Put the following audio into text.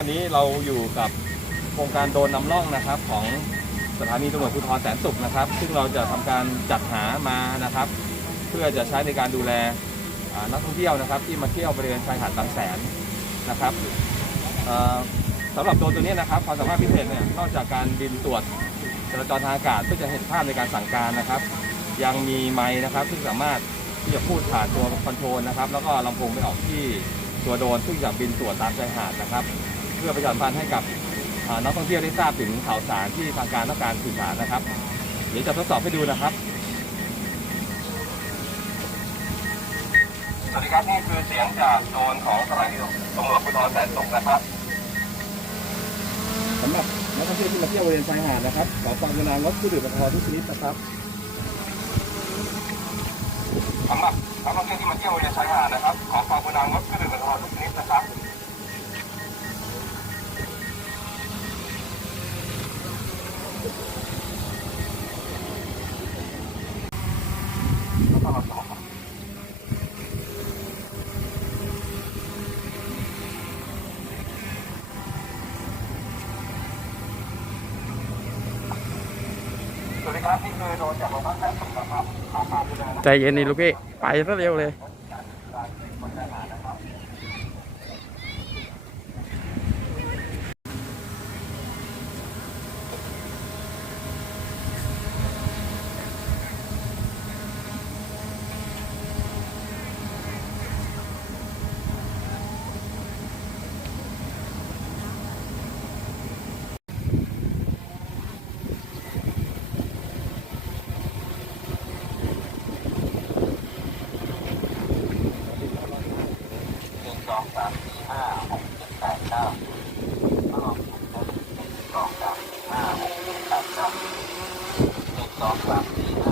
วันนี้เราอยู่กับโครงการโดรนนำร่องนะครับของสถานีตำรวจภูธรแสนสุขนะครับ ซึ่งเราจะทำการจัดหามานะครับ เพื่อจะใช้ในการดูแลอ่านักท่องเที่ยวนะครับ ที่มาเที่ยวบริเวณชายหาดบางแสนนะครับเอ่อสำหรับโดรนตัวนี้นะครับความสามารถพิเศษเนี่ยนอกจากการบินตรวจจราจรทางอากาศเพื่อจะเห็นภาพในการสั่งการนะครับ ยังมีไมค์นะครับซึ่งสามารถที่จะพูดผ่านตัวคอนโทรลนะครับ แล้วก็ลำโพงไปออกที่ตัวโดรนซึ่งจะบินตรวจตามชายหาดนะครับ เพื่อประชาสัมพันธ์ให้กับอ่านักท่องเที่ยวได้ทราบถึงข่าวสารที่ทางการต้องการสื่อสารนะครับ เดี๋ยวจะทดสอบให้ดูนะครับ สวัสดีครับนี่คือเสียงจากโดรนของสถานีตำรวจภูธรแสนสุขนะครับสำหรับนักท่องเที่ยวที่มาเที่ยวบริเวณชายหาดนะครับขอความกรุณางดเครื่องดื่มแอลกอฮอล์ทุกชนิดนะครับสำหรับนักท่องเที่ยวที่มาเที่ยวบริเวณชายหาดนะครับ ใจเย็นนี่ลูกพี่ ไปซะเร็วเลย หนึ่งสองสามสี่ห้าหกเจ็ดแปดเก้าสองสามสี่ห้าหกเจ็ดแปดเก้า หนึ่งสองสามสี่